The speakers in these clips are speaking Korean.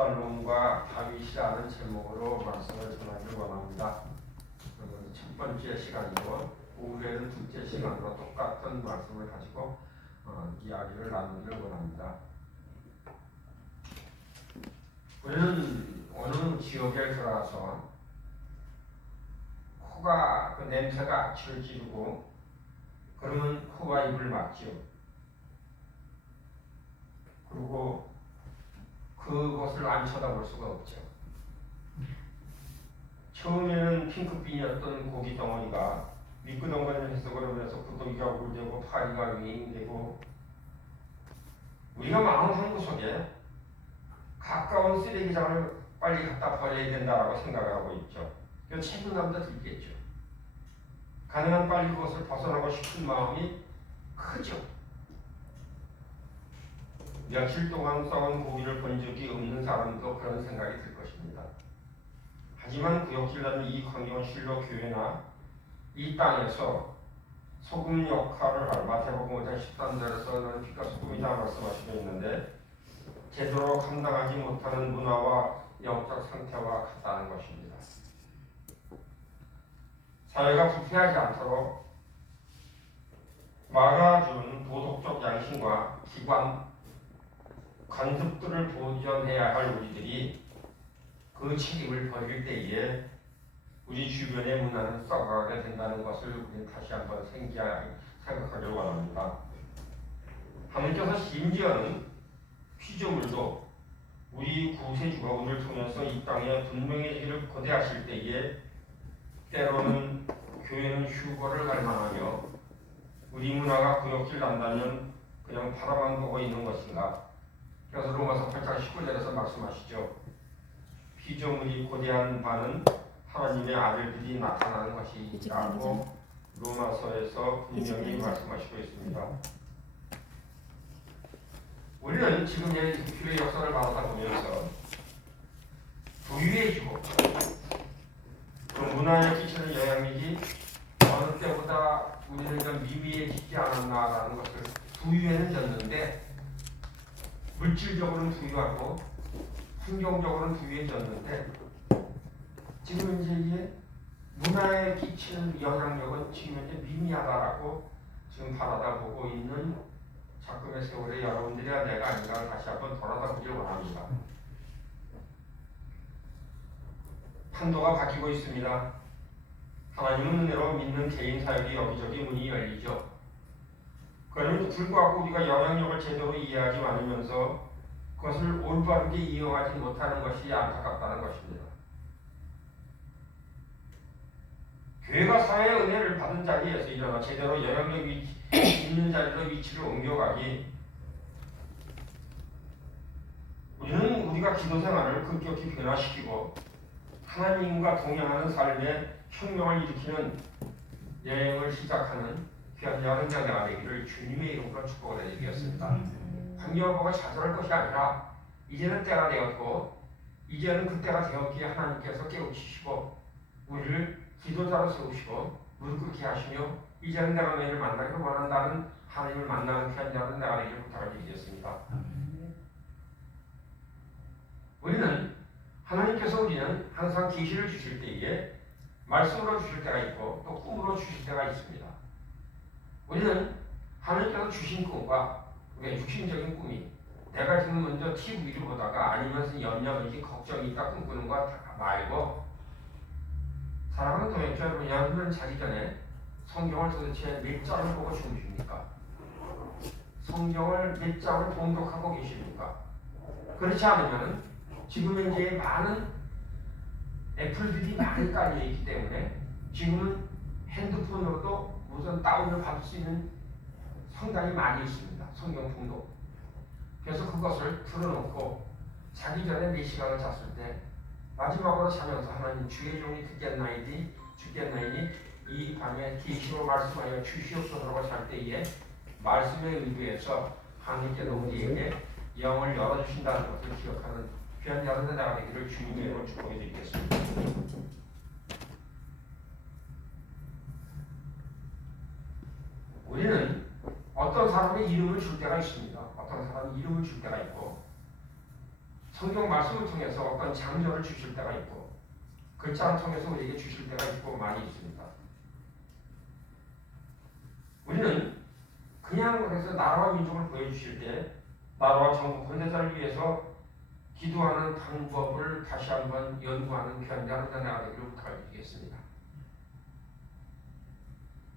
압살롬과 다윗이라는 제목으로 말씀을 전하기를 원합니다. 첫 번째 시간이고 오후에는 둘째 시간으로 똑같은 말씀을 가지고 이야기를 나누기를 원합니다. 우리는 어느 지역에 들어가서 코가 그 냄새가 악취를 지르고 그러면 코와 입을 막지요. 그리고 그것을 안 쳐다볼 수가 없죠. 처음에는 핑크빛이었던 고기 덩어리가 미끄덩거리면서 그러면서 구더기가 울대고 파리가 윙되고 우리가 마음 한구석에 가까운 쓰레기장을 빨리 갖다 버려야 된다라고 생각을 하고 있죠. 그 책임감도 들겠죠. 가능한 빨리 그것을 벗어나고 싶은 마음이 크죠. 며칠 동안 썩은 고기를 본 적이 없는 사람도 그런 생각이 들 것입니다. 하지만 구역질나는 이 광경실로 교회나 이 땅에서 소금 역할을 할 마태복음 5장 13절에서 너는 빛과 소금이다 말씀하시고 있는데 제대로 감당하지 못하는 문화와 영적 상태와 같다는 것입니다. 사회가 부패하지 않도록 막아준 도덕적 양심과 기관, 관습들을 보존해야 할 우리들이 그 책임을 버릴 때에 우리 주변의 문화는 썩어가게 된다는 것을 우리는 다시 한번 생각하길 원합니다. 하나님께서 심지어는 피조물도 우리 구세주가 우리를 통해서 이 땅에 분명해지기를 고대하실 때에 때로는 교회는 휴거를 갈 만하며 우리 문화가 구역질 난다면 그냥 바라만 보고 있는 것인가. 그래서 로마서 8장 19절에서 말씀하시죠. 피조물이 고대한 바는 하나님의 아들들이 나타나는 것이라고 로마서에서 분명히 말씀하시고 있습니다. 우리는 지금 교회 역사를 바라다 보면서 부유해지고 그 문화에 끼치는 영향력이 어느 때보다 우리는 좀 미미해지지 않았나라는 것을 부유에는 졌는데 물질적으로는 부유하고 환경적으로는 부유해졌는데 지금 이제 이게 문화에 끼치는 영향력은 지금 이제 미미하다라고 지금 바라다 보고 있는 작금의 세월에 여러분들이야 내가 아닌가를 다시 한번 돌아다 보길 원합니다. 판도가 바뀌고 있습니다. 하나님은 은혜로 믿는 개인 사역이 여기저기 문이 열리죠. 그럼에도 불구하고 우리가 영향력을 제대로 이해하지 않으면서 그것을 올바르게 이용하지 못하는 것이 안타깝다는 것입니다. 교회가 사회의 은혜를 받은 자리에서 일어나 제대로 영향력이 있는 자리로 위치를 옮겨가기 우리는 우리가 기도 생활을 급격히 변화시키고 하나님과 동행하는 삶에 혁명을 일으키는 여행을 시작하는 귀한 여행자가 되기를 주님의 이름으로 축복을 해드리겠습니다. 환경을 보고 좌절할 것이 아니라 이제는 때가 되었고 이제는 그때가 되었기에 하나님께서 깨우치시고 우리를 기도자로 세우시고 무릎 꿇게 하시며 이제는 내가 너희를 만나기를 원한다는 하나님을 만나는 귀한 자는 내가 되기를 부탁을 드리겠습니다. 우리는 하나님께서 우리는 항상 계시를 주실 때에 말씀으로 주실 때가 있고 또 꿈으로 주실 때가 있습니다. 우리는 하나님께서 주신 꿈과 우리의 육신적인 꿈이 내가 지금 먼저 TV를 보다가 아니면 염려든지 걱정이 있다 꿈꾸는 거 말고 사랑하는 동역자 여러분, 여러분은 자기 전에 성경을 도대체 몇 장을 보고 주무십니까? 성경을 몇 장을 봉독하고 계십니까? 그렇지 않으면 지금 현재 많은 애플들이 많이 깔려 있기 때문에 지금은 핸드폰으로도 우선 다운을 받을 수 있는 상당히 많이 있습니다. 성경 봉독. 그래서 그것을 틀어놓고 자기 전에 4시간을 잤을 때 마지막으로 자면서 하나님 주의 종이 듣겠나이니 이 밤에 계시로 말씀하여 주시옵소서라고 잘 때에 말씀에 의지해서 하나님께서 우리에게 영을 열어주신다는 것을 기억하는 귀한 자들의 나가 되기를 주님의 이름으로 축복해 드리겠습니다. 우리는 어떤 사람의 이름을 줄 때가 있습니다. 어떤 사람이 이름을 줄 때가 있고 성경 말씀을 통해서 어떤 장조를 주실 때가 있고 글자를 통해서 우리에게 주실 때가 있고 많이 있습니다. 우리는 그냥 그래서 나라와 민족을 보여주실 때 나라와 정부 권세자를 위해서 기도하는 방법을 다시 한번 연구하는 귀한 자가 되기를 부탁드리겠습니다.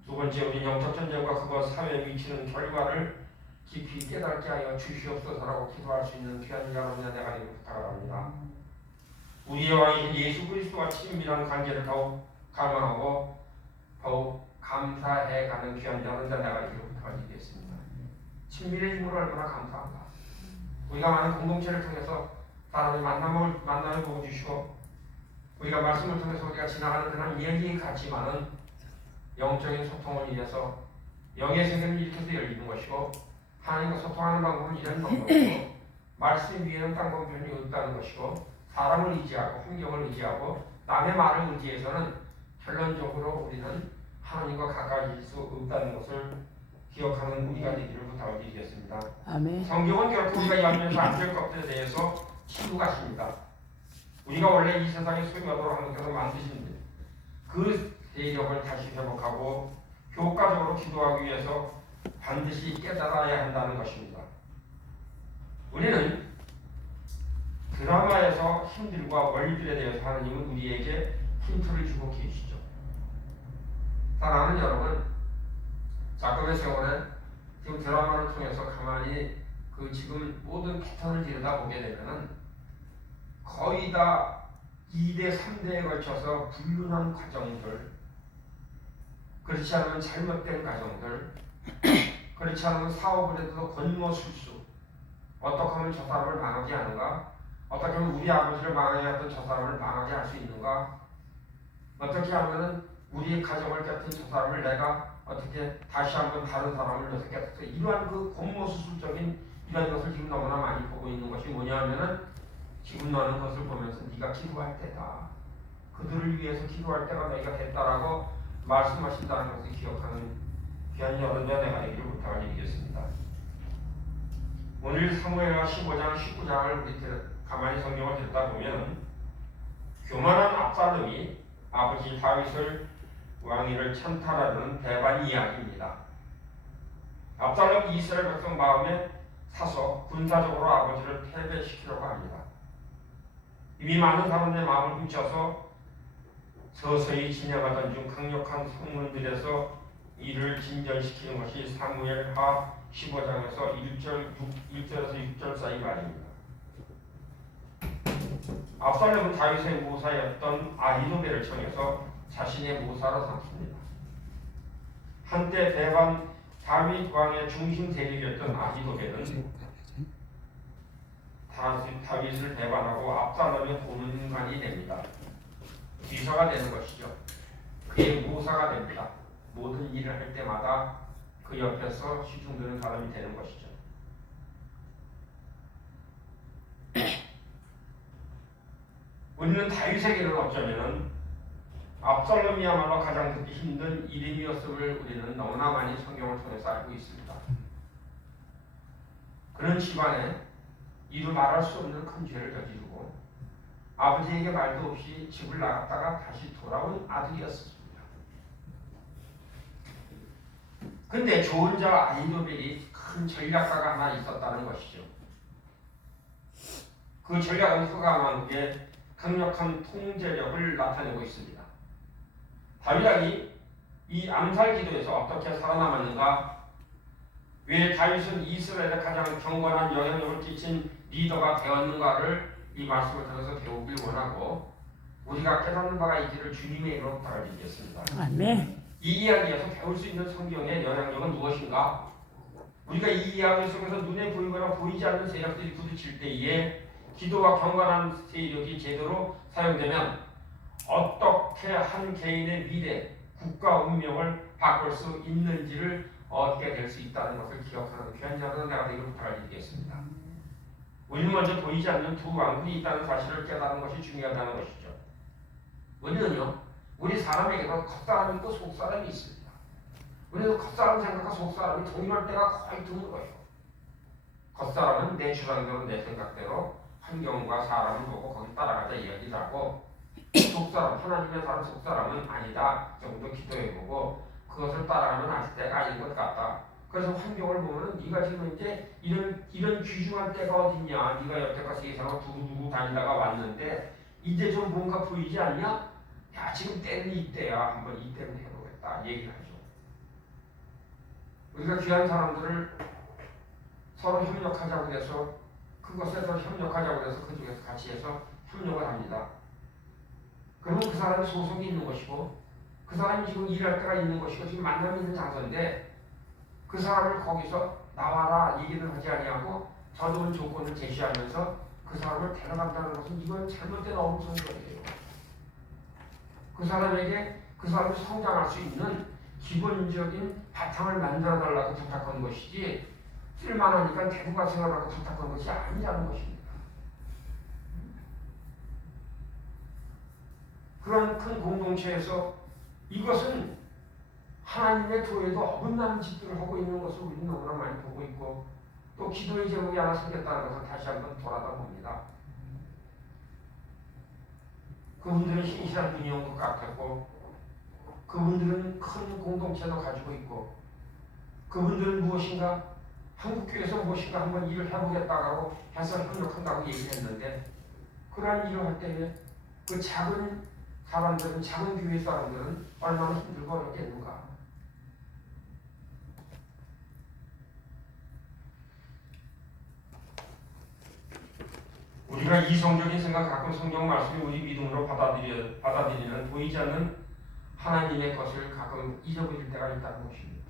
두 번째, 우리 영적 전쟁과 그것 사회에 미치는 결과를 깊이 깨닫게 하여 주시옵소서라고 기도할 수 있는 귀한 자가 되기를 부탁합니다. 우리의 왕이신 예수 그리스도와 친밀한 관계를 더욱 강화하고 더욱 감사해가는 귀한 자가 되기를 부탁드리겠습니다. 친밀의 힘으로 얼마나 감사한가. 우리가 많은 공동체를 통해서 사람의 만남을 보여주시고 우리가 말씀을 통해서 우리가 지나가는 그런 이야기 같지만은 영적인 소통을 위해서 영의 세계를 일으켜서 열리는 것이고 하나님과 소통하는 방법은 이런 방법이고 말씀 위에는 딴 방법이 없다는 것이고 사람을 의지하고 환경을 의지하고 남의 말을 의지해서는 결론적으로 우리는 하나님과 가까워질 수 없다는 것을 기억하는 우리가 되기를 부탁을 드리겠습니다. 아멘. 성경은 결코 우리가 열면서 안 될 것들에 대해서 치유하십니다. 우리가 원래 이 세상에 소유하도록 하나님께서 만드신 그 세력을 다시 회복하고 효과적으로 기도하기 위해서 반드시 깨달아야 한다는 것입니다. 우리는 드라마에서 힘들과 원리들에 대해서 하나님은 우리에게 힌트를 주고 계시죠. 사랑하는 여러분, 자꾸의 세월에 지금 드라마를 통해서 가만히 그 지금 모든 패턴을 들여다보게 되면은 거의 다 2대, 3대에 걸쳐서 불륜한 과정들, 그렇지 않으면 잘못된 과정들, 그렇지 않으면 사업을 해도 권모술수, 어떻게 하면 저 사람을 망하게 하는가, 어떻게 하면 우리 아버지를 망하게 했던 저 사람을 망하게 할 수 있는가, 어떻게 하면 우리의 가정을 깨뜨린 저 사람을 내가 어떻게 다시 한번 다른 사람을 넣어서 깨뜨려, 이러한 그 권모술적인 이런 것을 지금 너무나 많이 보고 있는 것이 뭐냐 하면은 지금 너는 것을 보면서 네가 기도할 때다. 그들을 위해서 기도할 때가 너희가 됐다라고 말씀하신다는 것을 기억하는 귀한 여러분과 내가 되기를 부탁을 드리겠습니다. 오늘 사무엘하 15장, 19장을 우리 가만히 성경을 듣다 보면 교만한 압살롬이 아버지 다윗을 왕위를 찬탈하는 대반 이야기입니다. 압살롬이 이스라엘 백성 마음에 사서 군사적으로 아버지를 패배시키려고 합니다. 이미 많은 사람들의 마음을 훔쳐서 서서히 진행하던 중 강력한 성문들에서 이를 진전시키는 것이 사무엘하 15장에서 1절에서 6절 사이 말입니다. 압살롬은 다윗의 모사였던 아히도벨을 청해서 자신의 모사로 삼습니다. 한때 대반 다윗 왕의 중심 세력이었던 아히도벨은 다윗을 배반하고 압살롬의 고문관이 됩니다. 비서가 되는 것이죠. 그의 모사가 됩니다. 모든 일을 할 때마다 그 옆에서 시중드는 사람이 되는 것이죠. 우리는 다윗에게는 어쩌면은 압살롬이야말로 가장 듣기 힘든 이름이었음을 우리는 너무나 많이 성경을 통해서 알고 있습니다. 그런 집안에 이루 말할 수 없는 큰 죄를 저지르고 아버지에게 말도 없이 집을 나갔다가 다시 돌아온 아들이었습니다. 근데 좋은 자 아히도벨이 큰 전략가가 하나 있었다는 것이죠. 그 전략은 흑암한 게 강력한 통제력을 나타내고 있습니다. 다윗 왕이 이 암살 기도에서 어떻게 살아남았는가? 왜 다윗은 이스라엘에 가장 경건한 영향력을 끼친 리더가 되었는가를 이 말씀을 통해서 배우길 원하고 우리가 깨닫는 바가 있기를 주님의 이름으로 부탁드리겠습니다. 아멘. 이 이야기에서 배울 수 있는 성경의 영향력은 무엇인가? 우리가 이 이야기 속에서 눈에 보이거나 보이지 않는 세력들이 부딪힐 때에 기도와 경건한 세력이 제대로 사용되면 어떻게 한 개인의 미래, 국가 운명을 바꿀 수 있는지를 얻게 될 수 있다는 것을 기억하는 귀한 자는 내가 되기를 부탁드리겠습니다. 우리는 먼저 보이지 않는 두 왕국이 있다는 사실을 깨닫는 것이 중요하다는 것이죠. 우리는요, 우리 사람에게도 겉사람이 있고 속사람이 있습니다. 우리는 겉사람 생각과 속사람이 동일할 때가 거의 드문 거예요. 겉사람은 내 주장대로 내 생각대로 환경과 사람을 보고 거기 따라가자 이야기를 하고 속사람, 하나님의 사람 속사람은 아니다 정도 기도해보고 그것을 따라가면 아실 때가 아닌 것 같다. 그래서 환경을 보면은 네가 지금 이제 이런 귀중한 때가 어딨냐. 네가 여태까지 세상을 두고두고 다니다가 왔는데 이제 좀 뭔가 보이지 않냐? 야 지금 때는 이때야. 한번 이때는 해보겠다 얘기를 하죠. 우리가 귀한 사람들을 서로 협력하자고 해서 그것에서 협력하자고 해서 그중에서 같이 해서 협력을 합니다. 그러면 그 사람이 소속이 있는 것이고 그 사람이 지금 일할 때가 있는 것이고 지금 만남이 있는 장소인데 그 사람을 거기서 나와라 얘기를 하지 아니하고 더 좋은 조건을 제시하면서 그 사람을 데려간다는 것은 이건 잘못된 어음성이에요. 그 사람에게 그 사람이 성장할 수 있는 기본적인 바탕을 만들어달라고 부탁한 것이지 쓸만하니까 데리고 가세요라고 부탁한 것이 아니라는 것입니다. 그런 큰 공동체에서 이것은 하나님의 교회도 어긋나는 짓들을 하고 있는 것을 우리는 너무나 많이 보고 있고 또 기도의 제목이 하나 생겼다는 것을 다시 한번 돌아다 봅니다. 그분들은 신실한 분이온 것 같았고 그분들은 큰 공동체도 가지고 있고 그분들은 무엇인가 한국교회에서 무엇인가 한번 일을 해보겠다고 해서 협력한다고 얘기했는데 그러한 일을 할 때에 그 작은 사람들은 작은 교회 사람들은 얼마나 힘들고 어렵겠는가. 우리가 이성적인 생각 가끔 성경 말씀이 우리 믿음으로 받아들이는 보이지 않는 하나님의 것을 가끔 잊어버릴 때가 있다는 것입니다.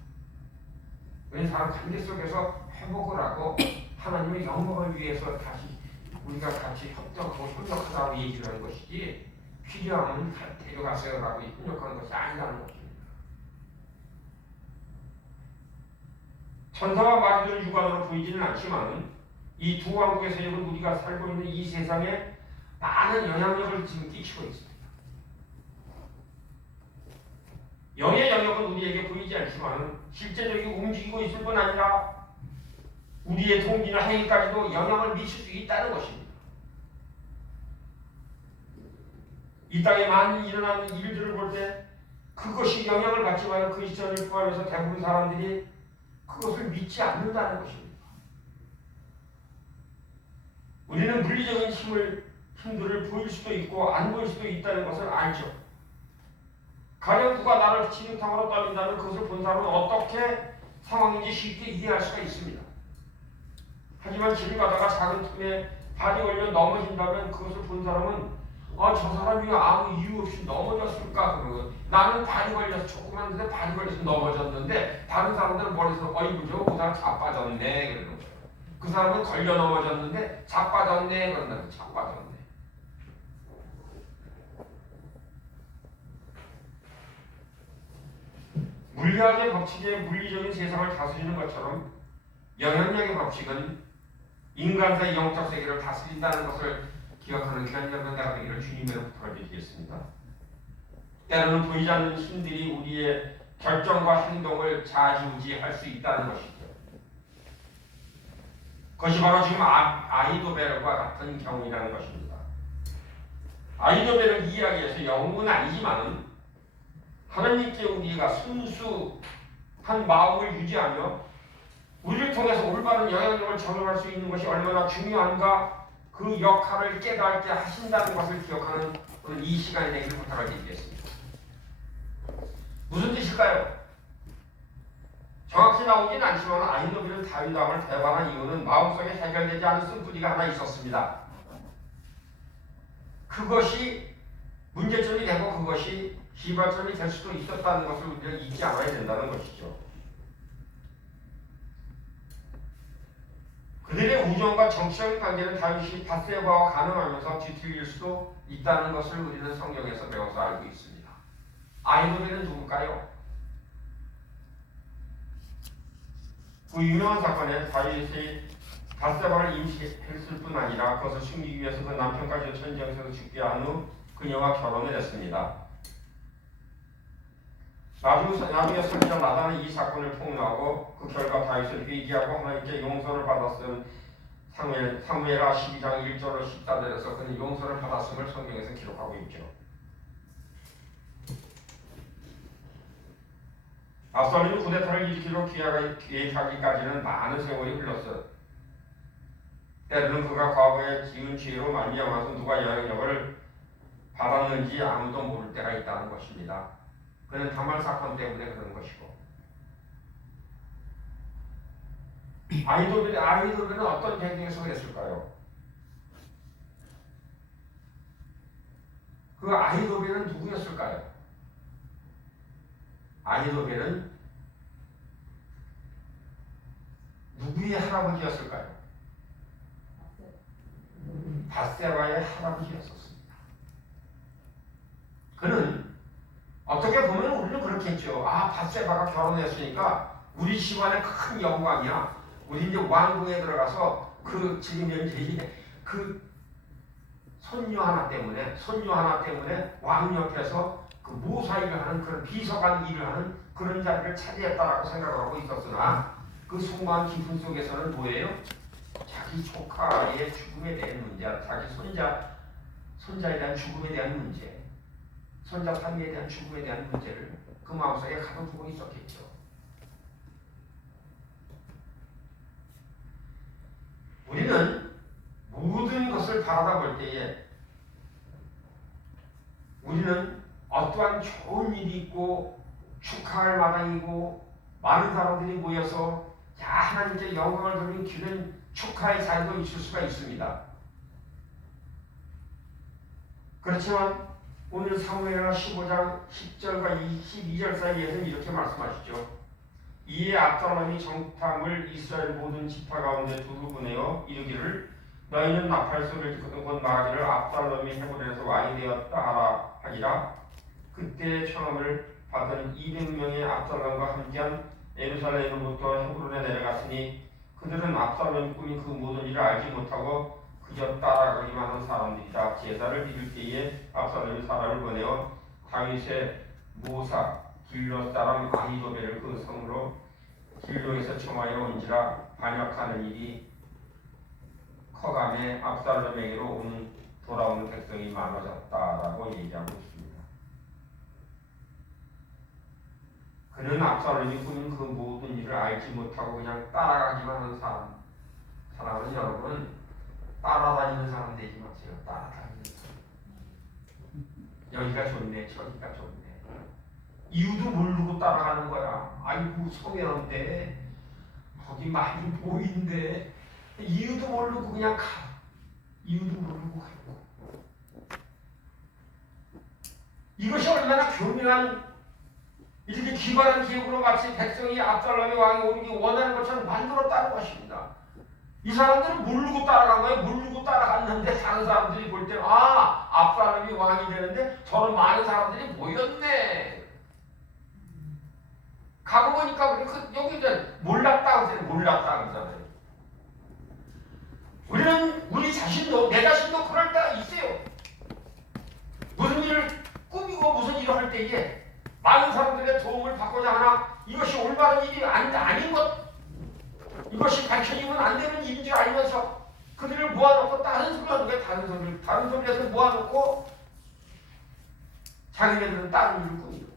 왜냐하면 사람 관계 속에서 회복을 하고 하나님의 영광을 위해서 다시 우리가 같이 협력하고 협력하자고 얘기를 하는 것이지 필요하면 데려가세요라고 협력하는 것이 아니라는 것입니다. 천사와 마귀들은 육안으로 보이지는 않지만 이 두 왕국의 세력은 우리가 살고 있는 이 세상에 많은 영향력을 지금 끼치고 있습니다. 영의 영역은 우리에게 보이지 않지만 실제적으로 움직이고 있을 뿐 아니라 우리의 동기나 행위까지도 영향을 미칠 수 있다는 것입니다. 이 땅에 많이 일어나는 일들을 볼 때 그것이 영향을 받지만 그 시선을 포함해서 대부분 사람들이 그것을 믿지 않는다는 것입니다. 우리는 물리적인 힘들을 보일 수도 있고 안 보일 수도 있다는 것을 알죠. 가령 누가 나를 진흙탕으로 떠민다면 그것을 본 사람은 어떻게 상황인지 쉽게 이해할 수가 있습니다. 하지만 길을 가다가 작은 틈에 발이 걸려 넘어진다면 그것을 본 사람은 저 사람이 아무 이유 없이 넘어졌을까? 그러고 나는 발이 걸려서 조그만 데서 발이 걸려서 넘어졌는데 다른 사람들은 머리에서 어이구 저거 보다가 자빠졌네 그러는 거예요. 그 사람은 걸려 넘어졌는데 자빠졌네 그런다고 자빠졌네. 물리학의 법칙에 물리적인 세상을 다스리는 것처럼 영향력의 법칙은 인간사의 영적 세계를 다스린다는 것을 기억하는 귀한 여러분과 되기를 주님으로 부탁드리겠습니다. 때로는 보이지 않는 힘들이 우리의 결정과 행동을 좌지우지할 수 있다는 것이죠. 그것이 바로 지금 아히도벨과 같은 경우라는 것입니다. 아히도벨은 이 이야기에서 영웅은 아니지만은 하나님께 우리가 순수한 마음을 유지하며 우리를 통해서 올바른 영향력을 적용할 수 있는 것이 얼마나 중요한가 그 역할을 깨닫게 하신다는 것을 기억하는 오늘 이 시간이 되기를 부탁을 드리겠습니다. 무슨 뜻일까요? 정확히 나오진 않지만 아히도벨은 다윗 왕을 배반한 이유는 마음속에 해결되지 않은 쓴뿌리가 하나 있었습니다. 그것이 문제점이 되고 그것이 기발점이 될 수도 있었다는 것을 우리가 잊지 않아야 된다는 것이죠. 그들의 우정과 정치적인 관계는 다윗이 밧세바와 가늠하면서 뒤틀릴 수도 있다는 것을 우리는 성경에서 배워서 알고 있습니다. 아히도벨은 누굴까요? 그 유명한 사건에 다윗이 밧세바를 임신했을 뿐 아니라 그것을 숨기기 위해서 그 남편까지 전쟁에서 죽게 한 후 그녀와 결혼을 했습니다. 나중에 선지자 나단은 이 사건을 폭로하고 그 결과 다윗을 회개하고 하나님께 용서를 받았은 사무엘하 12장 1절로 14절에서 그는 용서를 받았음을 성경에서 기록하고 있죠. 압살롬이 쿠데타를 일으키려 계획하기까지는 많은 세월이 흘렀어요. 때로는 그가 과거에 지은 죄로 말미암아서 누가 영향력을 받았는지 아무도 모를 때가 있다는 것입니다. 그는 다말 사건 때문에 그런 것이고, 아히도벨은 어떤 배경에서 그랬을까요? 그 아히도벨은 누구였을까요? 아히도벨은 누구의 할아버지였을까요? 밧세바의 할아버지였었습니다. 그는 어떻게 보면 우리는 그렇게 했죠. 밧세바가 결혼했으니까 우리 집안의 큰 영광이야. 우리 이제 왕궁에 들어가서 지금 현재 손녀 하나 때문에 왕 옆에서 모사 일을 하는 그런 비서관 일을 하는 그런 자리를 차지했다라고 생각을 하고 있었으나 그 숭고한 기분 속에서는 뭐예요? 자기 조카의 죽음에 대한 문제, 자기 손자에 대한 죽음에 대한 문제, 손자 사위에 대한 죽음에 대한 문제를 그 마음속에 가둬두고 있었겠죠. 우리는 모든 것을 바라다 볼 때에 우리는 어떠한 좋은 일이 있고 축하할 마당이고 많은 사람들이 모여서 하나님께 영광을 돌리는 기른 축하의 자리도 있을 수가 있습니다. 그렇지만 오늘 사무엘하 15장 10절과 12절 사이에서는 이렇게 말씀하시죠. 이에 압살롬이 정탐을 이스라엘 모든 지파 가운데 두루 보내어 이르기를 너희는 나팔 소리를 듣거든 곧 말하기를 압살롬이 헤브론에서 왕이 되었다 하라 하기라. 그때 청함을 받은 200명의 압살롬과 함께한 예루살렘으로부터 헤브론에 내려갔으니 그들은 압살롬이 꾸민 그 모든 일을 알지 못하고 그저 따라가기만 한 사람들이라. 제사를 드릴 때에 압살롬이 사람을 보내어 다윗의 모사 길롯 사람 아히도벨을 그 성으로 길로에서 청하여 온지라. 반역하는 일이 커감에 압살롬에게로 돌아오는 백성이 많아졌다라고 얘기하고 있습니다. 그는 압살롬이 꾸민 그 모든 일을 알지 못하고 그냥 따라가기만 하는 사람은 여러분 따라다니는 사람 되지 마세요. 따라다니는 사람. 여기가 좋네, 저기가 좋네. 이유도 모르고 따라가는 거야. 아이고 성현한테 거기 많이 보인대. 이유도 모르고 그냥 가. 이유도 모르고 가고. 이것이 얼마나 교묘한 이렇게 기발한 계획으로 마치 백성이 압살롬의 왕이 오르기 원하는 것처럼 만들었다는 것입니다. 이 사람들은 모르고 따라간 거예요. 모르고 따라갔는데 다른 사람들이 볼 때는 압살롬이 왕이 되는데 저런 많은 사람들이 모였네. 가고 보니까 여기 몰랐다 그러잖아요. 우리는 우리 자신도 내 자신도 그럴 때가 있어요. 무슨 일을 꾸미고 무슨 일을 할 때에 많은 사람들의 도움을 받고자 하나 이것이 올바른 일이 아닌 것, 이것이 밝혀지면 안 되는 일인 줄 알면서 그들을 모아놓고 다른 소리 하는 거예요. 다른 소리에서 모아놓고 자기네들은 다른 일을 꾸미고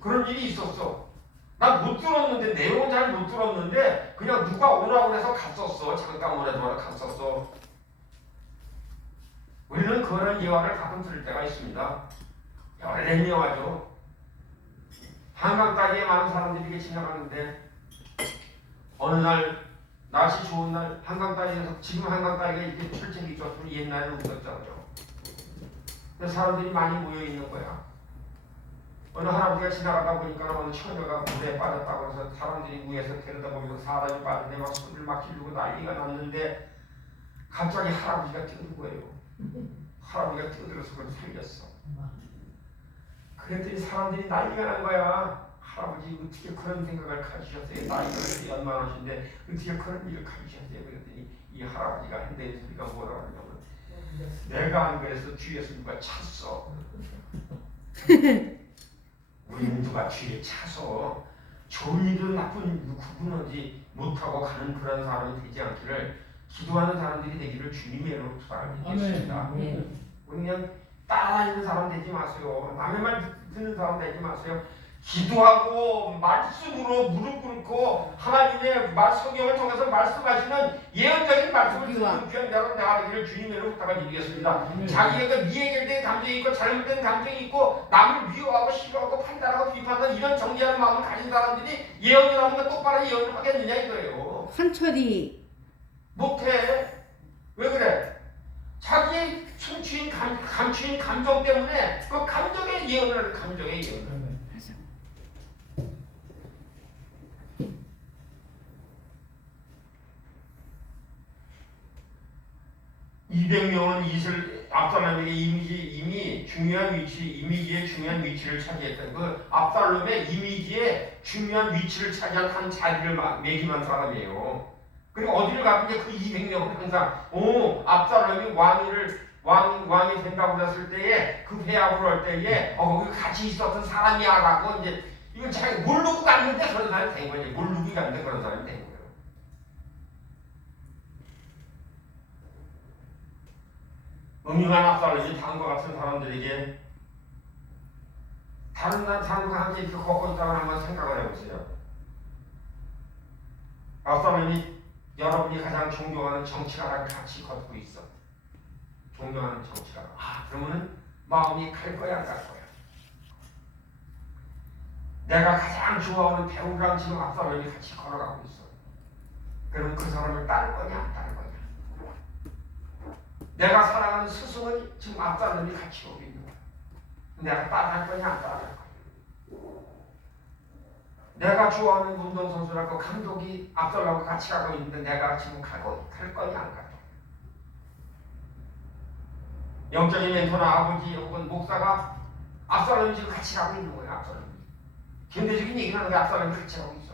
그런 일이 있었어. 난 못 들었는데, 내용은 잘 못 들었는데 그냥 누가 오라고 해서 갔었어. 잠깐 오라고 갔었어. 우리는 그런 예화를 가끔 들을 때가 있습니다. 열레미화죠. 한강 가게에 많은 사람들이 지나가는데 어느 날 날씨 좋은 날 한강 가게에서, 지금 한강 가게가 이렇게 철책이 줬으면 옛날에는 웃었잖아요. 근데 사람들이 많이 모여 있는 거야. 어느 할아버지가 지나가다 보니까 어느 처녀가 물에 빠졌다고 해서 사람들이 위에서 데려다 보면서 사람이 빠졌네 막 손을 막 기르고 난리가 났는데 갑자기 할아버지가 뛰어든 거예요. 할아버지가 뛰어들어서 그걸 살렸어. 그랬더니 사람들이 난리가 난 거야. 할아버지 어떻게 그런 생각을 가지셨어요? 나이가 연만하신데 어떻게 그런 일을 가지셨어요? 그랬더니 이 할아버지가 한다는 소리가 뭐라고 하냐면 내가 안 그래서 뒤에서 누가 찼어. 우리는 누가 뒤에 차서 좋은 일은 나쁜 일도 구분하지 못하고 가는 그런 사람이 되지 않기를 기도하는 사람들이 되기를 주님의 이름으로 축원드리겠습니다. 그냥 따라다니는 사람 되지 마세요. 남의 말 듣는 사람 되지 마세요. 기도하고 말씀으로 무릎 꿇고 하나님의 성경을 통해서 말씀하시는 예언적인 말씀을 듣는 귀한 여러분 내가 되기를 주님으로 부탁드리겠습니다. 자기가 미해결된 감정이 있고 잘못된 감정이 있고 남을 미워하고 싫어하고 판단하고 비판하는 이런 정리하는 마음을 가진 사람들이 예언을 하는 건 똑바로 예언을 하겠느냐 이거예요. 상철이 못해. 왜 그래? 자기의 감추인 감정 때문에 그 감정의 예언을 하는 감정의 예언을 200명은 압살롬에게 이미 중요한 이미지의 중요한 위치를 차지했던 그 압살롬의 이미지의 중요한 위치를 차지한 한 자리를 매김한 사람이에요. 그리고 어디를 가든지 그 200명은 항상 압살롬이 왕이 된다고 그랬을 때에 그 회합을 할 때에 거기 같이 있었던 사람이야라고 이제 이걸 자기 모르고 갔는데 그런 사람이 된 거지. 모르고 갔는데 그런 사람이 된 거예요. 음흉한 압살롬이 다음과 같은 사람들에게 다른 사람과 함께 이렇게 걷고 있다고 한번 생각을 해보세요. 압살롬이 여러분이 가장 존경하는 정치가랑 같이 걷고 있어. 존경하는 정치가. 그러면은 마음이 갈 거야 안 갈 거야? 내가 가장 좋아하는 배우랑 지금 압살롬이 같이 걸어가고 있어. 그럼 그 사람을 따를 거냐 안 따를 거냐? 내가 사랑하는 스승은 지금 압살롬이 같이 오고 있는 거야. 내가 따라할 거냐 안 따라할 거냐? 내가 좋아하는 운동선수라고 감독이 압살롬과 같이 가고 있는데 내가 지금 갈 거냐 안 갈 거냐? 영적인 멘토나 아버지 혹은 목사가 압살롬이 지금 같이 가고 있는 거야. 압살롬이 현대적인 얘기를 하는데 압살롬이 같이 가고 있어.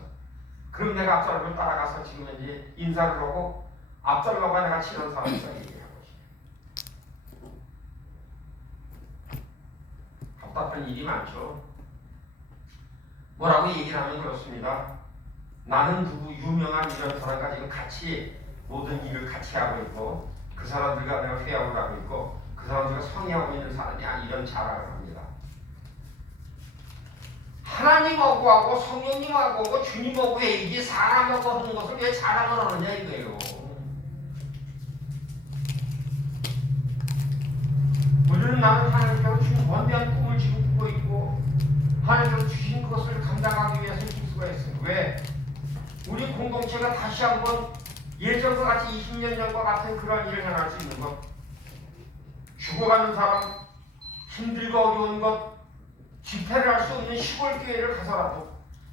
그럼 내가 압살롬을 따라가서 지금 이제 인사를 하고 압살롬과 내가 친한 사람이니까 얘기를 하고 있어. 답답한 일이 많죠. 뭐라고 얘기를 하면 그렇습니다. 나는 누구 유명한 이런 사람과 지금 같이 모든 일을 같이 하고 있고 그 사람들과 내가 회합을 하고 있고 그 사람들과 성의하고 있는 사람이 이런 자랑을 합니다. 하나님하고 하고 성령님하고 하고 주님하고 얘기 사람하고 하는 것을 왜 자랑을 하느냐 이거예요. 우리는 나는 하나님께서 주신 원대한 꿈을 지금 꾸고 있고 하나님께서 주신 것을 감당하기 위해서 힘쓰고 있어요. 왜? 우리 공동체가 다시 한번 예전과 같이 20년 전과 같은 그런 일을 행할 수 있는 것, 죽어가는 사람, 힘들고 어려운 것, 집회를 할 수 없는 시골 교회를 가서라도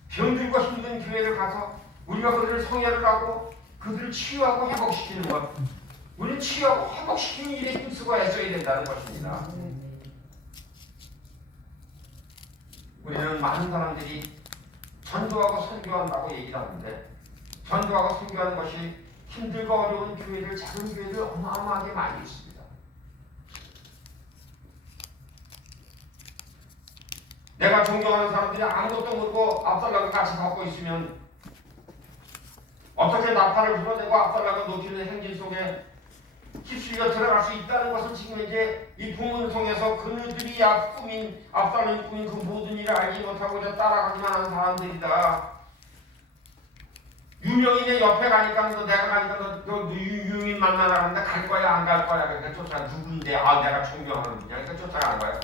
병들고 힘든 교회를 가서 우리가 그들을 성회를 하고 그들을 치유하고 회복시키는 것, 우리는 치유하고 회복시키는 일에 힘쓰고 애써야 된다는 것입니다. 우리는 많은 사람들이 전도하고 선교한다고 얘기를 하는데 전도하고 선교하는 것이 힘들고 어려운 교회를 작은 교회를 어마어마하게 많이 있습니다. 내가 존경하는 사람들이 아무것도 모르고 압살롬과 같이 갖고 있으면 어떻게 나팔을 불어대고 압살롬을 높이는 행진 속에 휩쓸려 들어갈 수 있다는 것을 지금 이제 이 부문을 통해서 그들이 압살롬이 꾸민 그 모든 일을 알지 못하고 따라가기만 하는 사람들이다. 유명인의 옆에 가니까 내가 가니까 너 유명인 만나라 그러는데 갈 거야 안 갈 거야 그러니까 쫓아가. 누군데 내가 존경하는 분이야 그러니까 쫓아가는 거야.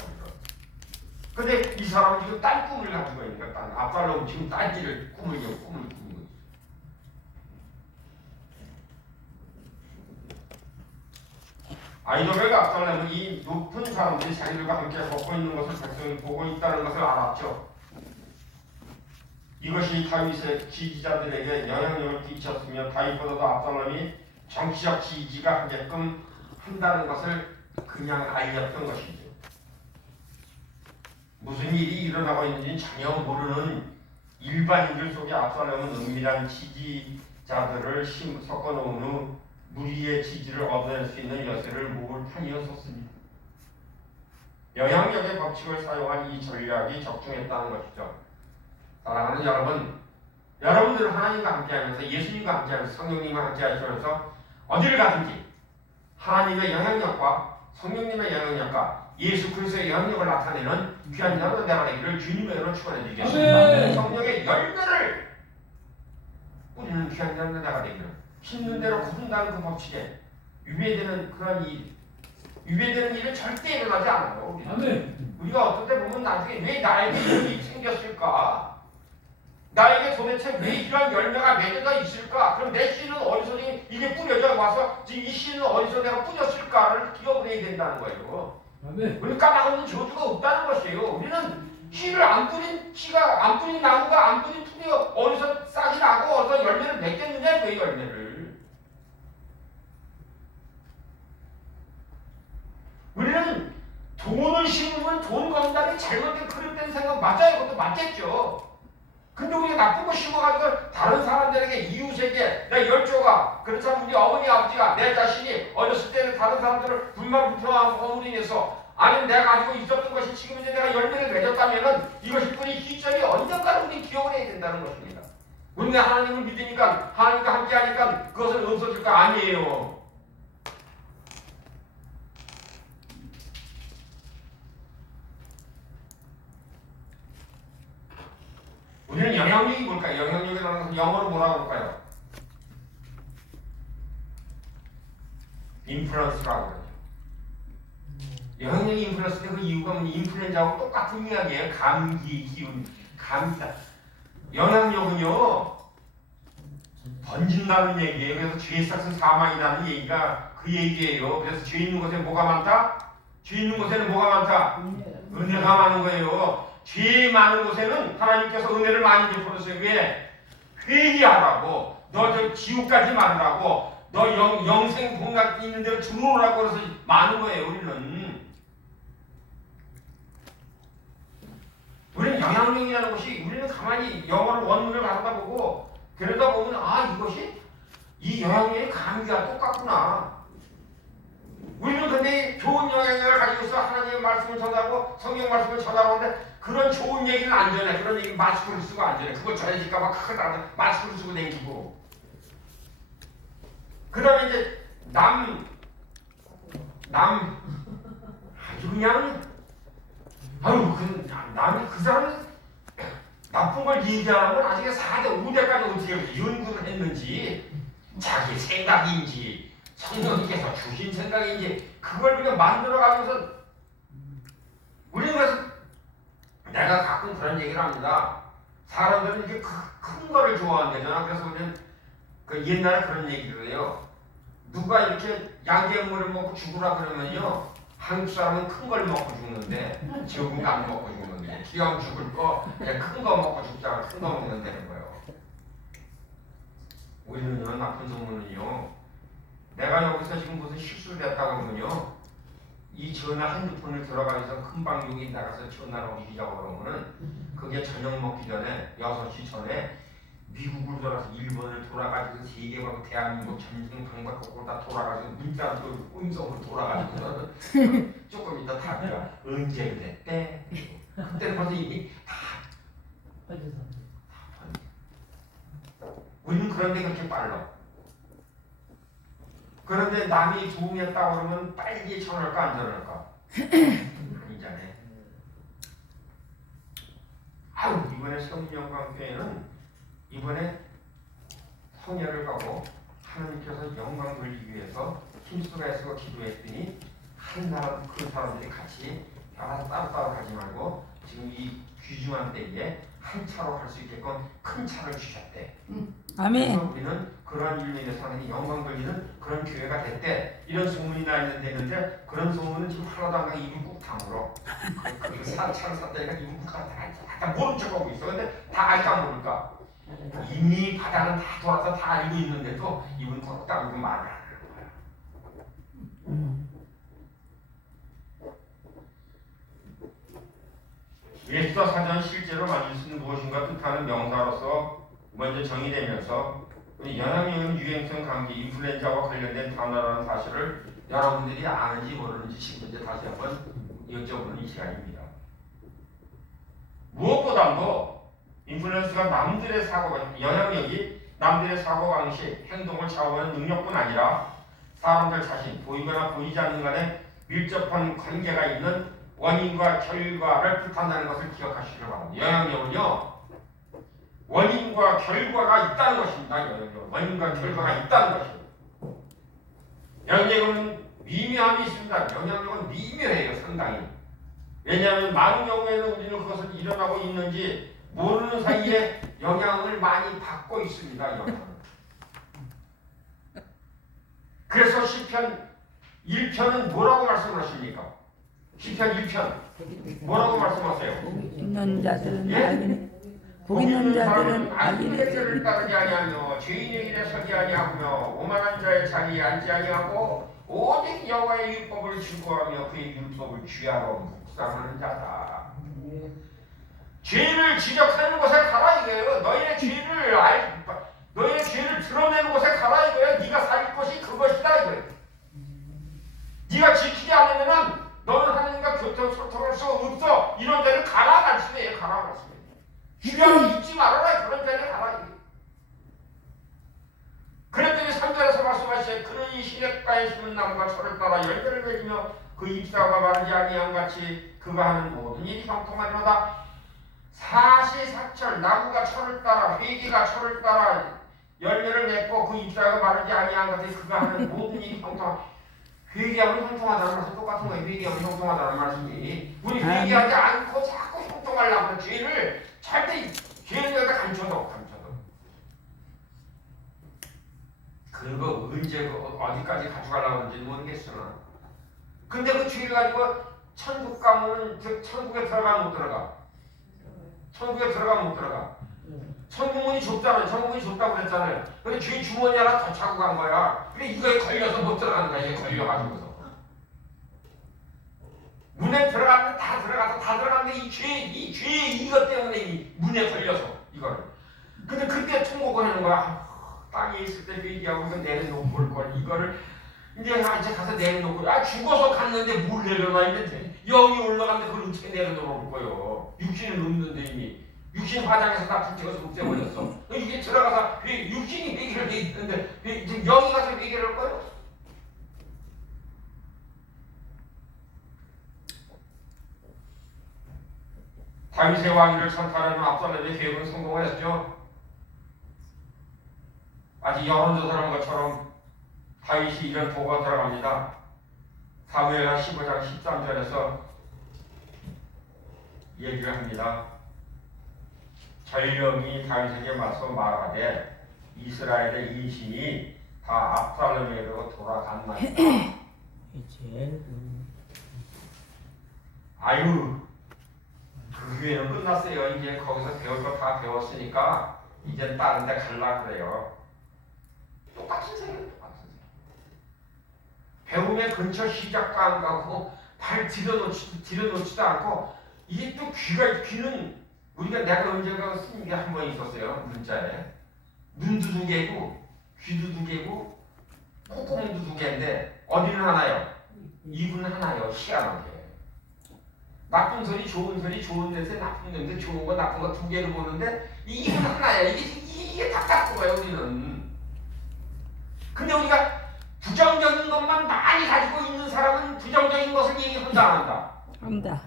근데 이 사람은 지금 딴 꿈을 가지고 있는 거야. 압살롬은 지금 딴 일을 꿈을 꾸고 있어. 아이도벨과 압살롬은 이 높은 사람들이 자기들과 함께 걷고 있는 것을 백성이 보고 있다는 것을 알았죠. 이것이 다윗의 지지자들에게 영향력을 끼쳤으며 다윗보다도 압살롬이 정치적 지지가 하게끔 한다는 것을 그냥 알렸던 것이죠. 무슨 일이 일어나고 있는지 전혀 모르는 일반인들 속에 압살롬은 은밀한 지지자들을 섞어놓은 후 무리의 지지를 얻어낼 수 있는 여세를 모을 판이었었습니다. 영향력의 법칙을 사용한 이 전략이 적중했다는 것이죠. 사랑하는 여러분, 여러분들은 하나님과 함께하면서 예수님과 함께하면서 성령님과 함께하시면서 어디를 가든지 하나님의 영향력과 성령님의 영향력과 예수 그리스도의 영향력을 나타내는 귀한 자로가 되기를 주님의 이름으로 축원해드리겠습니다. 성령의 열매를 뿌리는 귀한 자로가 되기를 심는 대로 거둔다는 그 법칙에 위배되는 그런 위배되는 일은 절대 일어나지 않아요. 우리가 어떤 때 보면 나중에 왜 나에게 일이 생겼을까? 나에게 도대체 왜 이러한 열매가 맺어져 있을까? 그럼 내 씨는 어디서 이게 뿌려져 와서 지금 이 씨는 어디서 내가 뿌렸을까를 기억을 해야 된다는 거예요. 우리 까마귀는 저주가 없다는 것이에요. 우리는 씨를 안 뿌린 씨가 안 뿌린 나무가 안 뿌린 풀이 어디서 싹이 나고 어디서 열매를 맺겠느냐 그 열매를. 우리는 돈을 심으면 돈 건다는 잘못된 그릇된 생각 맞아요. 그것도 맞겠죠. 근데 우리가 나쁜 거 심어가지고 다른 사람들에게 이웃에게 내 열조가 그렇다면 우리 어머니 아버지가 내 자신이 어렸을 때는 다른 사람들을 불만 불평하고 어머니에서 아니면 내가 가지고 있었던 것이 지금 이제 내가 열매를 맺었다면은 이것이 뿌린 시점이 언젠가는 우리 기억을 해야 된다는 것입니다. 우리는 하나님을 믿으니까 하나님과 함께하니까 그것은 없어질 거 아니에요. 우리는 영향력이 뭘까요? 영향력이라는 것은 영어로 뭐라고 할까요? 인플루언스라고 그러죠. 영향력이 인플루언스인데 그 이유가 뭐냐? 인플루엔자하고 똑같은 이야기예요. 감기, 기운, 감기다. 영향력은요 번진다는 얘기예요. 그래서 죄의 싹은 사망이라는 얘기가 그 얘기예요. 그래서 죄 있는 곳에 뭐가 많다? 죄 있는 곳에는 뭐가 많다? 은혜가 많은 거예요. 죄 많은 곳에는 하나님께서 은혜를 많이 베풀었어요. 왜? 회개하라고, 너 저 지옥 가지 말라고, 너 영생 복락 있는 데로 들어오라고 그래서 많은 거예요. 우리는 영향력이라는 것이 우리는 가만히 영어를 원문을 가져다 보고 그러다 보면 이것이 이 영향력의 감기가 똑같구나. 우리는 근데 좋은 영향력을 가지고 있어 하나님의 말씀을 전하고 성경 말씀을 전하는데 그런 좋은 얘기는 안 전해. 그런 얘기 마스크를 쓰고 안 전해. 그거 전해질까봐 크다 마스크를 쓰고 다니고. 그 다음에 이제 아주 그냥 남이 그 사람은 나쁜 걸 얘기하는 건 나중에 4대 5대까지 어떻게 연구를 했는지 자기 생각인지 성령께서 주신 생각인지 그걸 그냥 만들어가면서 우리는 그래서 내가 가끔 그런 얘기를 합니다. 사람들은 이렇게 큰 거를 좋아한대잖아. 그래서 우리는 그 옛날에 그런 얘기를 해요. 누가 이렇게 양갱물을 먹고 죽으라 그러면요 한국 사람은 큰 걸 먹고 죽는데 지옥은 안 먹고 죽는데 기왕 죽을 거 그냥 큰 거 먹고 죽자고 큰 거 먹는다는 거예요. 우리는요 나쁜 소문은요 내가 여기서 지금 무슨 실수를 했다고 그러면요 이 전화 핸드폰을 들어가면서 금방 여기 나가서 전화를 옮기자고 그러면은 그게 저녁 먹기 전에 6시 전에 미국을 돌아서 일본을 돌아가지고 세계하고 대한민국 전쟁 방박국으로 다 돌아가지고 문자로 음성으로 돌아가지고 조금 이따 답이야. 언제 그랬대? 그때는 벌써 이미 다 우리는 그런데 그렇게 빨라. 그런데 남이 부흥했다고 그러면 빨리 전할까 안 전할까? 아니잖아요. 이번에 성령광교회는 이번에 성회를 가고 하나님께서 영광 돌리기 위해서 힘쓰고 애쓰고 기도했더니 한 사람 그 사람들이 같이 알아서 따로따로 가지 말고 지금 이 귀중한 때에 한 차로 갈 수 있게끔 큰 차를 주셨대. 아멘. 그래서 우리는 그러한 일로 인해서 하나님 영광 돌리는 그런 교회가 됐대. 이런 소문이 나 있는데 그런 소문은 지금 하나도 안 가고 입을 꾹 다물어. 그 차를 샀다니까 입을 꾹 다 모른 척하고 있어. 근데 다 알까 모를까? 이미 바닥은 다 돌아서 다 알고 있는데도 입은 꾹 다물고 말을 안 하는 거야. 예수와 사전 실제로 만질 수 있는 무엇인가 뜻하는 명사로서 먼저 정의되면서 우리 영향력은 유행성 감기, 인플루엔자와 관련된 단어라는 사실을 여러분들이 아는지 모르는지 지금 이제 다시 한번 여쭤보는 이 시간입니다. 무엇보다도 인플루언스가 남들의 영향력이 남들의 사고방식, 행동을 좌우하는 능력뿐 아니라 사람들 자신, 보이거나 보이지 않는 간에 밀접한 관계가 있는 원인과 결과를 뜻한다는 것을 기억하시길 바랍니다. 영향력은요, 원인과 결과가 있다는 것입니다. 영향력. 원인과 결과가 있다는 것입니다. 영향력은 미묘함이 있습니다. 영향력은 미묘해요, 상당히. 왜냐하면 많은 경우에는 우리는 그것을 일어나고 있는지 모르는 사이에 영향을 많이 받고 있습니다. 영향을. 그래서 시편 1편은 뭐라고 말씀하십니까? 시편 1편 뭐라고 말씀하세요? 복 있는 자들은 예? 악인의 복 있는 자들은 악인의 길을 따르지 아니하며 죄인의 길에 서지 아니하며 오만한 자의 자리에 앉지 아니하고 오직 여호와의 율법을 즐거워하며 그의 율법을 귀하로 묵상하는 자다. 죄를 지적하는 곳에 가라 이거예요. 너희의 죄를 드러내는 곳에 가라 이거예요. 네가 살 것이 그것이다 이거예요. 네가 지키지 않으면은 너는 하나님과 소통할 수 없어. 이런 데를 가라 말씀이에요. 가라 말씀이에요. 주변을 잊지 말아라. 그런 데를 가라. 그랬더니 3절에서 말씀하시되 그는 이 시냇가에 심은 나무가 철을 따라 열매를 맺으며 그 잎사가 마르지 아니함 같이 그가 하는 모든 일이 형통하리로다. 사시사철 나무가 철을 따라 회기가 철을 따라 열매를 맺고 그 잎사가 마르지 아니함 같이 그가 하는 모든 일이 형통하리로다. 회개하면 형통하다는 말씀 똑같은 거예요. 회개하면 형통하다는 말씀이 우리 회개하지 않고 자꾸 형통하려고 죄를 절대 죄를 여기다 감춰도 그거 언제 어디까지 가져가려고 하는지 모르겠으나 근데 그 죄를 가지고 천국 가면은 천국에 들어가면 못 들어가. 천국에 들어가면 못 들어가. 천국 문이 좁잖아요. 천국 문이 좁다고 그랬잖아요. 근데 죄 주머니 하나 더 차고 간 거야. 그래 이거에 걸려서 못 들어가는 거야. 이게 걸려가지고서. 문에 들어갔는데 다 들어갔는데 이 죄 이것 때문에 이 문에 걸려서 이거를. 근데 그때 통곡을 하는 거야. 땅에 있을 때 회개하고 이거 내려놓고 올 걸. 이거를 이제 가서 내려놓고 죽어서 갔는데 뭘 내려놔 이랬는데 영이 올라갔는데 그걸 어떻게 내려놓을 거예요. 육신은 없는데 이미. 육신 화장해서 다 불태워서 없애버렸어. 이게 들어가서 육신이 회개를 돼 있는데 지금 영이 가서 회개를 할 거예요? 다윗의 왕위를 선택하는 압살롬의 계획은 성공을 했죠. 아직 여론조사를 한 것처럼 다윗이 이런 보고가 들어갑니다. 사무엘하 15장 13절에서 얘기를 합니다. 전령이 다윗에게 맞서 말하되 이스라엘의 인심이 다 압살롬에게로 돌아간나이다. 아유, 그 후에는 끝났어요. 이제 거기서 배울 거 다 배웠으니까 이제 다른 데 갈라 그래요. 똑같은 생각이에요. 배움의 근처 시작도 안 가고 발 들여놓지도 않고 이게 또 귀는 우리가 내가 언젠가 쓴 게 한 번 있었어요. 문자에 눈도 2개고 귀도 2개고 콧구멍도 2개인데 어디는 하나요? 입은 하나요. 희한하게 나쁜 소리 좋은 소리 좋은 냄새 나쁜 냄새 좋은 거 나쁜 거 2개를 보는데 이 입은 하나야. 이게 답답한 거예요. 우리는. 근데 우리가 부정적인 것만 많이 가지고 있는 사람은 부정적인 것을 얘기한다 안 한다? 한다.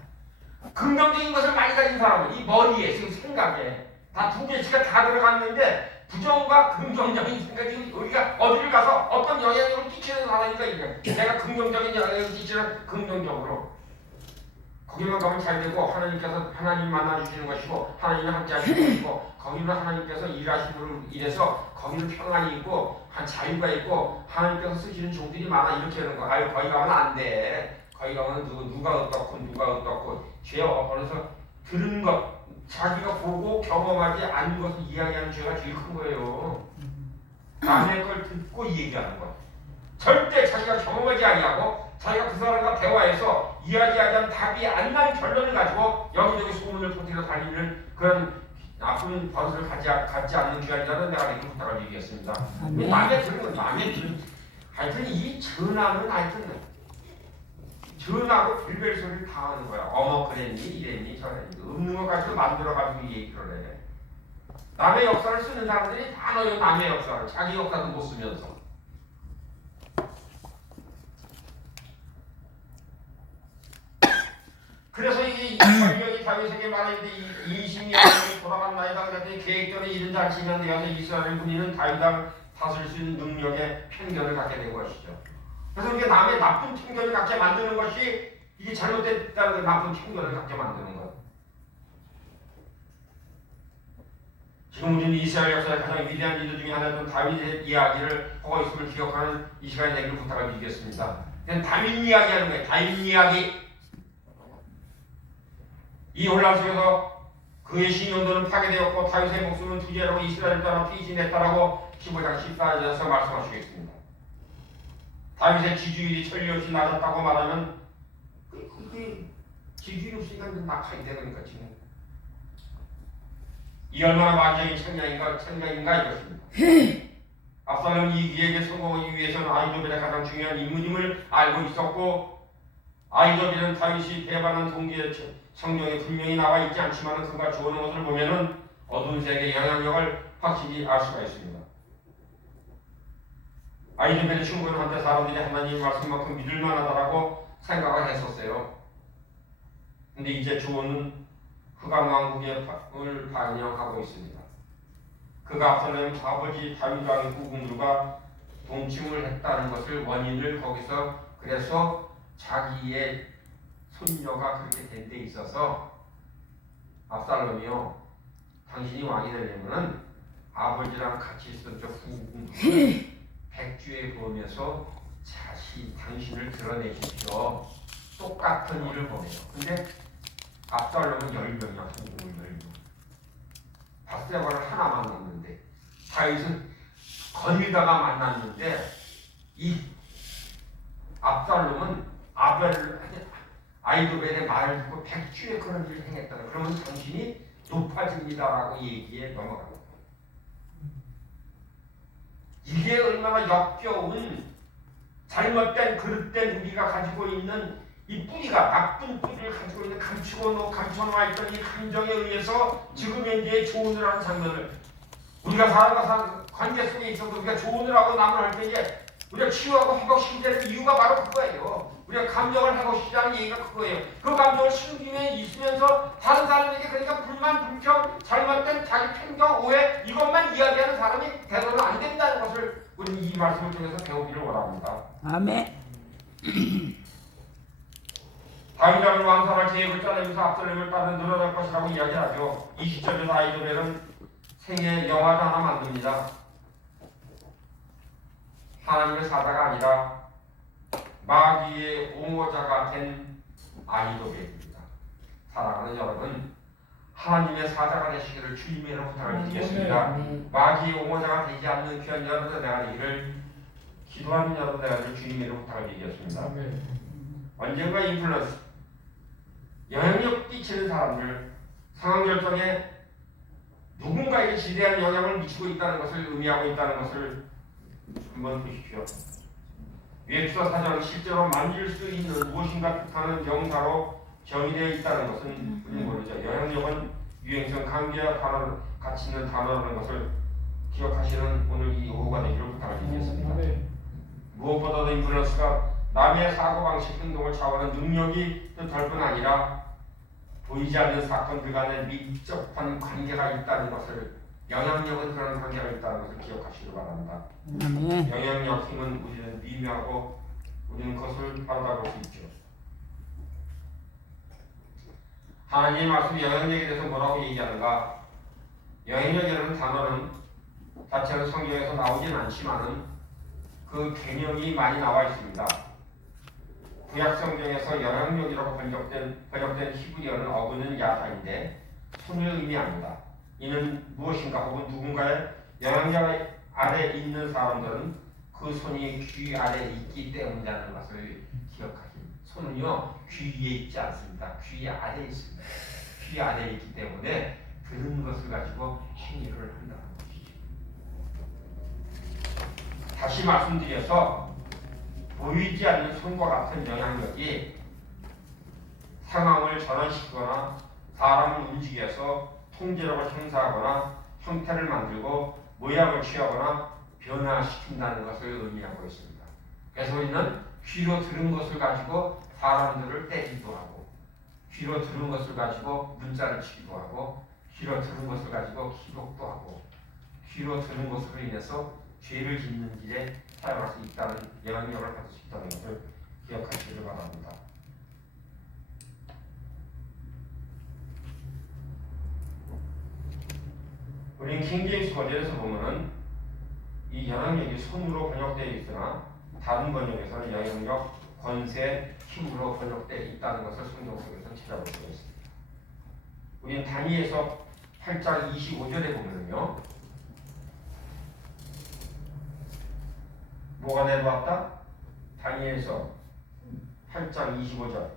긍정적인 것을 많이 가진 사람은 이 머리에 지금 생각에 다 2개씩가 다 들어갔는데 부정과 긍정적인 생각이 우리가 어디를 가서 어떤 영향력을 끼치는 사람이니까 이게 내가 긍정적인 영향력을 끼치는 긍정적으로 거기만 가면 잘 되고 하나님께서 하나님 만나주시는 것이고 하나님이 함께하시는 것이고 거기는 하나님께서 일하심으로 인해서 거기는 평안이 있고 한 자유가 있고 하나님께서 쓰시는 종들이 많아 이렇게 하는 거. 아유 거기 가면 안 돼. 거기 가면 누가 어떻고 죄 어디서 들은 것 자기가 보고 경험하지 않은 것을 이야기하는 죄가 제일 큰 거예요. 남의 걸 듣고 얘기하는 것. 절대 자기가 경험하지 아니하고 자기가 그 사람과 대화해서 이야기하지 않은 답이 안 나는 결론을 가지고 여기저기 소문을 퍼뜨려 다니는 그런 나쁜 버릇을 갖지 않는 귀한자는 내가 이렇게 부탁을 얘기했습니다. 마음에 드는 건 마음에 드는 하여튼 이 전화는 하여튼 전화로 별별 소리를 다 하는 거야. 어머 그랬니 이랬니 저랬니 없는 것 가지고 만들어가지고 얘기를 해. 남의 역사를 쓰는 사람들이 다 넣어요. 남의 역사를. 자기 역사도 못 쓰면서. 그래서 이 권력이 다윗에게 말하는데 인심이 돌아간나이다 그랬더니 계획대로 이른 잔치면 되어서 이스라엘 군인은 다윗을 다스릴 수 있는 능력의 편견을 갖게 된 것이죠. 그래서 이게 남의 나쁜 편견을 갖게 만드는 것이 이게 잘못됐다는 나쁜 편견을 갖게 만드는 것. 지금 우리는 이스라엘 역사의 가장 위대한 리더 중에 하나였던 다윗의 이야기를 하고 있음을 기억하는 이 시간에 내기를 부탁을 드리겠습니다. 그냥 다윗 이야기 하는 거예요. 다윗 이야기. 이 혼란 속에서 그의 신용도는 파괴되었고 다윗의 목숨은 투지하고 이스라엘 따라 피신했다라고 15장 14절에서 말씀하시겠습니다. 다윗의 지주율이 천리 없이 낮았다고 말하면 그게 지주율이 없으니까 낙하이 되니까 지금 이 얼마나 완전히 천량인가 이것입니다. 압살롬 이 기획에 성공하기 위해서는 아히도벨의 가장 중요한 인물임을 알고 있었고 아히도벨은 다윗이 배반한 동기에 성경에 분명히 나와 있지 않지만 그가 주어놓은 것을 보면은 어두운 세계의 영향력을 확실히 알 수가 있습니다. 아히도벨의 충고는 한때 사람들이 하나님의 말씀만큼 믿을 만하다라고 생각을 했었어요. 근데 이제 주어는 흑암왕국의 을 반영하고 있습니다. 그가 압살롬 아버지 다윗 왕의 후궁들과 동침을 했다는 것을 원인을 거기서 그래서 자기의 손녀가 그렇게 된 데 있어서 압살롬이요 당신이 왕이 되려면은 아버지랑 같이 있었던 저 후궁들을 백주에 보면서 당신을 드러내십시오. 똑같은 일을 보내요. 근데 압살롬은 10명이야. 후궁을 10명. 밧세바를 하나 만났는데 다윗은 거닐다가 만났는데 이 압살롬은 아히도벨의 말을 듣고 백주에 그런 일을 행했다. 그러면 당신이 높아집니다라고 얘기에 넘어갑니다. 이게 얼마나 역겨운 잘못된 그릇된 우리가 가지고 있는 이 뿌리가 나쁜 뿌리를 가지고 있는 감춰놓아 있던 이 감정에 의해서 지금 현재 조언을 하는 장면을 우리가 사람과 관계 속에 있어서 우리가 조언을 하고 남을 할 때에 우리가 치유하고 회복시키는 이유가 바로 그거예요. 우리가 감정을 회복시키자는 얘기가 그거예요. 그 감정을 숨기면 있으면서 다른 사람에게 그러니까 불만, 불평, 잘못된 자기 편견, 오해 이것만 이야기하는 사람이 되도록 안 된다는 것을 우리는 이 말씀을 통해서 배우기를 원합니다. 아멘. 다윗왕을 왕살할 계획을 짜내면서 압살롬을 따라 늘어날 것이라고 이야기하죠. 이 시점에서 아히도벨은 생애 영화도 하나 만듭니다. 하나님의 사자가 아니라 마귀의 옹호자가 된 아히도벨입니다. 사랑하는 여러분, 하나님의 사자가 되시기를 주님의 이름으로 부탁을 드리겠습니다. 마귀의 옹호자가 되지 않는 귀한 여러분의 내가 되기를 기도하는 여러분의 내가 되기를 주님의 이름으로 부탁을 드리겠습니다. 언젠가 인플루언스 영향력 끼치는 사람들 상황 결정에 누군가에게 지대한 영향을 미치고 있다는 것을 의미하고 있다는 것을 한번 보십시오. 웹서 사전은 실제로 만질 수 있는 무엇인가 뜻하는 명사로 정의되어 있다는 것은 우리는 모르죠. 영향력은 유행성, 관계와 단어를 같이 있는 단어라는 것을 기억하시는 오늘 이 오후가 되기를 부탁을 드리겠습니다. 무엇보다도 인플루언스가 남의 사고방식 행동을 좌우하는 능력이 뜻할 뿐 아니라 보이지 않는 사건들 간에 밀접한 관계가 있다는 것을 영향력은 그런 관계가 있다는 것을 기억하시기 바랍니다. 영향력 힘은 우리는 미묘하고 우리는 그것을 바라볼 수 있죠. 하나님의 말씀 영향력에 대해서 뭐라고 얘기하는가? 영향력이라는 단어는 자체는 성경에서 나오진 않지만은 그 개념이 많이 나와 있습니다. 구약 성경에서 영향력이라고 번역된 히브리어는 어근은 야사인데 손을 의미합니다. 이는 무엇인가 혹은 누군가의 영향력 아래 있는 사람들은 그 손이 귀 아래에 있기 때문이라는 것을 기억하십니다. 손은요 귀 위에 있지 않습니다. 귀 아래에 있습니다. 귀 아래에 있기 때문에 들은 것을 가지고 행위를 한다는 것이죠. 다시 말씀드려서 보이지 않는 손과 같은 영향력이 상황을 전환시키거나 사람을 움직여서 통제력을 행사하거나 형태를 만들고 모양을 취하거나 변화시킨다는 것을 의미하고 있습니다. 그래서 우리는 귀로 들은 것을 가지고 사람들을 때리기도 하고, 귀로 들은 것을 가지고 문자를 치기도 하고, 귀로 들은 것을 가지고 기록도 하고, 귀로 들은 것으로 인해서 죄를 짓는 길에 사용할 수 있다는 영향력을 받을 수 있다는 것을 기억하시길 바랍니다. 우리는 킹제임스 버전에서 보면은 이 영향력이 손으로 번역되어 있으나 다른 번역에서는 영향력, 권세, 힘으로 번역되어 있다는 것을 성경 속에서 찾아볼 수가 있습니다. 우리는 다니엘서 8장 25절에 보면은요, 뭐가 내려왔다? 다니엘서 8장 25절.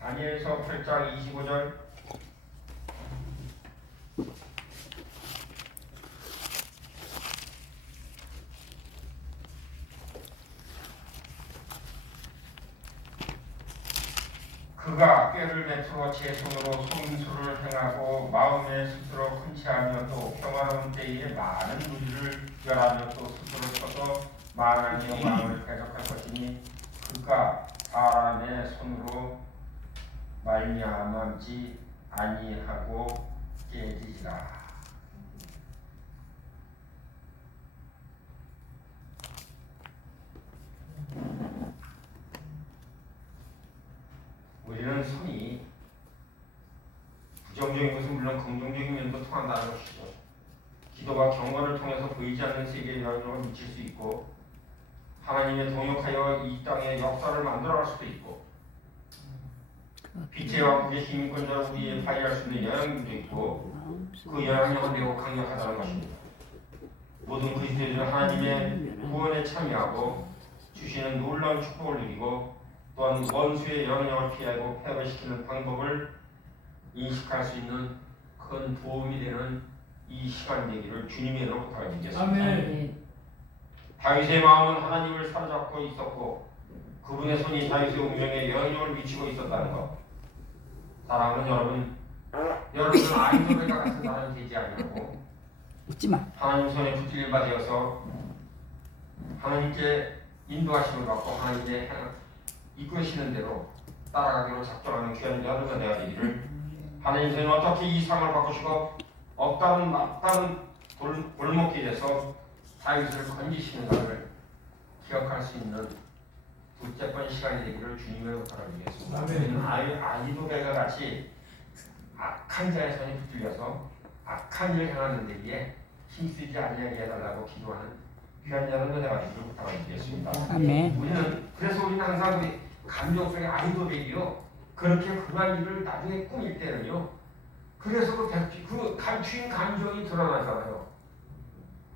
다니엘서 8장 25절. 그가 꾀를 베풀어 제 손으로 소인수를 행하고 마음에 스스로 흔치하며 또 평화로운 때에 많은 무리를 열하며 또 스스로 쳐서 말하며 마음을 대적할 것이니 그가 사람의 손으로 말미암지 아니하고 깨지리라. 우리는 손이 부정적인 것은 물론 긍정적인 면도 통한다는 것이죠. 기도와 경건을 통해서 보이지 않는 세계에 영향력을 미칠 수 있고, 하나님의 동역하여 이 땅에 역사를 만들어갈 수도 있고, 빛의 왕국의 힘권자 우리에 발휘할 수 있는 영향력도 있고, 그 영향력은 매우 강력하다는 것입니다. 모든 그리스도인은 하나님의 구원에 참여하고 주시는 놀라운 축복을 누리고, 또한 원수의 영향을 피하고 폐업시키는 방법을 인식할 수 있는 큰 도움이 되는 이 시간 되기를 주님의 이름으로 부탁드리겠습니다. 아멘. 다윗의 마음은 하나님을 사로잡고 있었고 그분의 손이 다윗의 운명에 영향력을 미치고 있었다는 것. 사랑하는 여러분, 여러분은 아이돌과 같은 사람이 되지 아니하고 잊지마. 하나님 손에 붙들린 바 되어서 하나님께 인도하심을 받고 하나님께 이끄시는 대로 따라가기로 작정하는 귀한 여러분과 내가 되기를, 하나님 선생님 어떻게 이 상을 바꾸시고 없다는 맞다는 골목길에서 다윗을 건지시는가를 기억할 수 있는 둘째 번 시간이 되기를 주님으로 바라보겠습니다. 우리는 아이도벨과 같이 악한 자의 손에 붙들려서 악한 일을 행하는 데에 힘쓰지 아니하게 해달라고 기도하는 귀한 여러분과 내가 되기를 부탁드리겠습니다. 아멘. 그래서 우리는 항상 우리 감정 속의 아이도벨이요, 그렇게 그러한 일을 나중에 꾸밀 때는요, 그래서 그 감추인 감정이 드러나잖아요.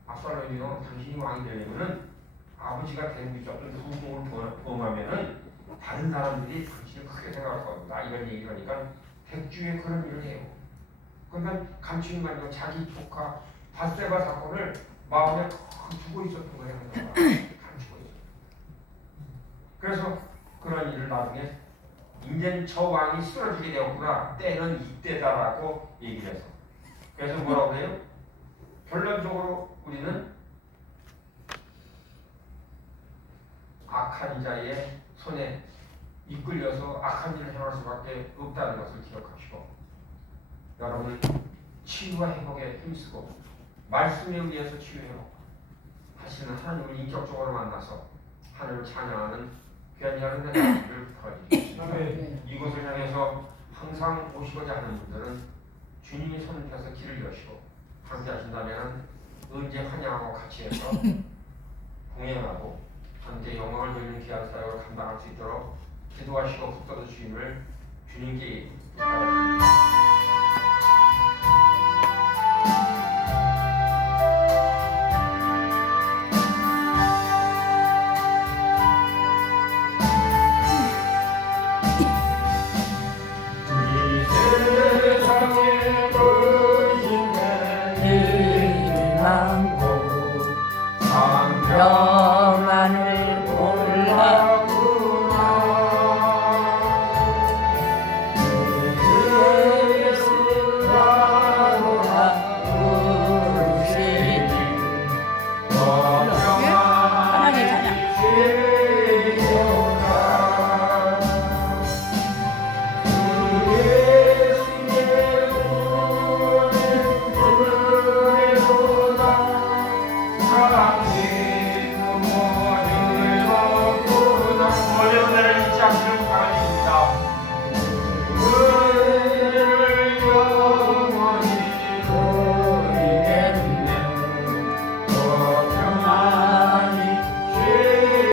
압살롬이요, 당신이 왕이 되려면은 아버지가 대국이 쫓던 후궁을 범하면은 다른 사람들이 당신을 크게 생각할 겁니다. 이런 얘기를 하니까 백주에 그런 일을 해요. 그러니까 감추인 감정, 자기 조카 밧세바 사건을 마음에 두고 있었던 거예요. 감추고 있었어요. 그래서 그런 일을 나중에 이제 저 왕이 쓰러지게 되었구나, 때는 이때다라고 얘기를 해서, 그래서 뭐라고 해요? 결론적으로 우리는 악한 자의 손에 이끌려서 악한 일을 행할 수밖에 없다는 것을 기억하시고, 여러분 치유와 회복에 힘쓰고 말씀에 의해서 치유회복 하시는 하나님을 인격적으로 만나서 하나님을 찬양하는 귀한 여러분의 나라를 부탁드리겠습니다. 이곳을 향해서 항상 오시고자 하는 분들은 주님이 손을 펴서 길을 여시고 함께 하신다면 언제 환영하고 같이 해서 공연하고 함께 영광을 돌리는 귀한 사역을 감당할 수 있도록 기도하시고 붙들어 주심을 주님께 부탁드립니다. 많고 자식을